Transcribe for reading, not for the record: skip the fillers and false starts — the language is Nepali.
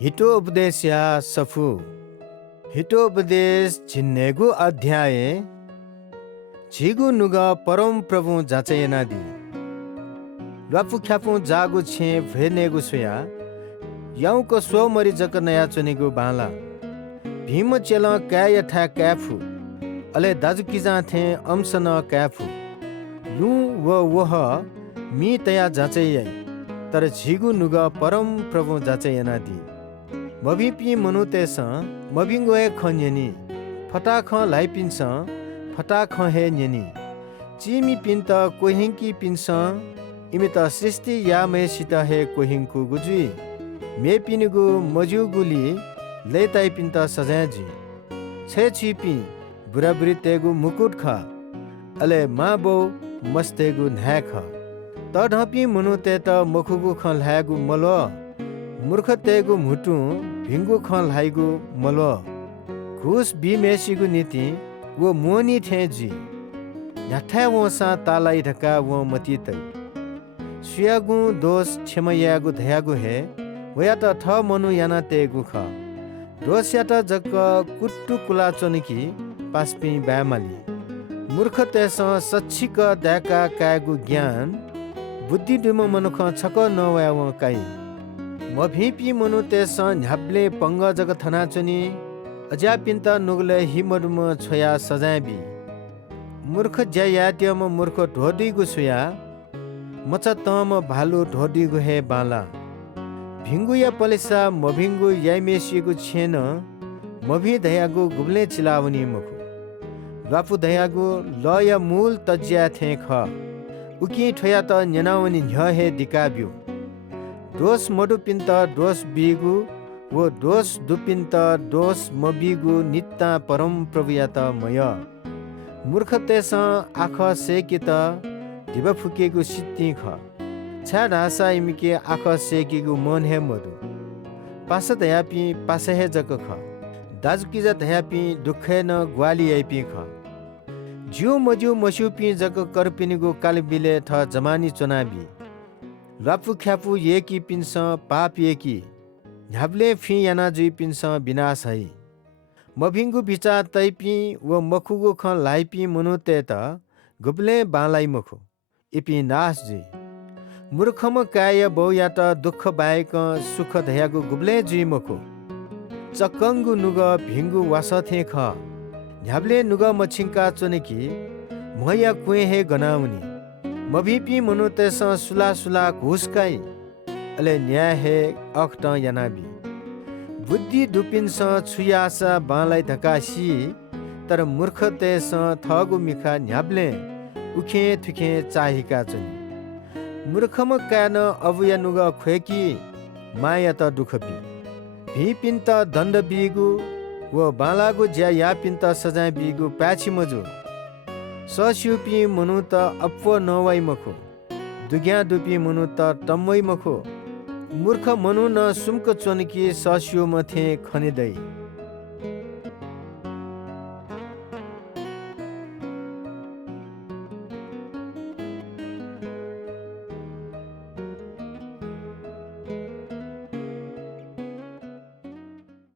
हितोपदेश सफु हितोपदेश झिन्नेगु अध्याय झिगु नुग परम प्रभु जाचयनादि लपु ख्यापु जागु छे भेनेगु सोया याउको स्व मरि जक नया चनेगु बाला भीम चेल काय यथा क्याफु अले दाजु किजा थे अम्सन क्याफु लु वह मी तया जाचय तर झिगु नुग परम प्रभु जाचयनादि मबिपी मनुतेस मबिंगोए खन्यनी फटा ख लाइपिन्स फटा ख हे न्यनी चिमी पिन्त कोहिंकी पिन्स इमित सृष्टि या मेसित हे कोहिंकु गुजुई मे पिनुगु मजुगुली लेताइ पिन्त सजाजी छे छिपी बुराबुरी तेगु मुकुट ख अले माबो मस्तेगु न्याख तढपी मनुते त मखुगु ख ल्यागु मलो मूर्ख तेगु मुटु भिंगु ख लाइगु मलो घुस बिमेसिगु नीति वो मोनी थेजी याठा वसा तालाई ढका वो मती तै सुयागु दोष क्षमयागु धयागु हे वया त थ मनु याना तेगु ख दोष यात जक कुट्टु कुला चनकी पास्पी ब्यामाली मूर्ख तेस सच्छिक दाका कागु ज्ञान बुद्धि दुम मनुख छक नवया व काई मभिपी मनु तेस न्याप्ले पंग जग थनाचनी अज्यापिन्त नुगले हिमडुम छोया सजाबी मूर्ख ज्यायात्यम मूर्ख ढोडीगु सुया मच तम भालु ढोडीगु हे बाला भिंगु या पलेसा मभिंगु याइमेसिगु छेन मभि दयागु गुब्ले चिलावनी मुखु लापु दयागु ल या मूल तज्या थे ख उकी ठोया त न्यनावनी न्य हे दिकाब्यु दोष मडुपिन्त दोष बिगु वो दोष दुपिन्त दोष मबिगु नित्ता परम प्रभुयात मय मूर्ख तेस आख सेकित ढिब फुकेगु सित्ती ख छा ढासा इमिके आख सेकेगु मन हे मधु पास दयापी पास हे जक ख दाजुकिजा दयापी दुखे न ग्वाली आइपी ख ज्यू मज्यू मस्युपी जक करपिनिगु कालबिले थ जमानी चुनाबी लापु ख्यापु येकी पिन्स पाप येकी ह्याब्ले फी याना जुई पिन्स विनाश है मभिंगु बिचा तैपी व मखुगु ख लाइपी मनुते त गुब्ले बालाई मखु इपी नाश जुई मूर्खम काय बौया त दुःख बायक सुख धयागु गुब्ले जुई मखु चक्कंगु नुग भिंगु वासथे ख ह्याब्ले नुग मछिंका चनेकी मया कुए हे गनाउनी मभिपी मनुतेस सुला सुला घुसकाई अले न्याय हे अख्ट यानाबी बुद्धि दुपिन्स छुयासा बालाई धकासी तर मूर्ख तेस थगु मिखा न्याब्ले उखे थुखे चाहिका चनी मूर्खम कान अबुया नुग ख्वेकी माया त दुखबी भी पिन्त दण्ड बिगु व बालागु ज्या या पिन्त सजाय बिगु प्याछि मजु सस्युपी मनु त अप्व नवाई मखो दुग्या दुपी मनु त टम्मै मखो मूर्ख मनु न सुम्क चोनकी सस्यु मथे खनिदै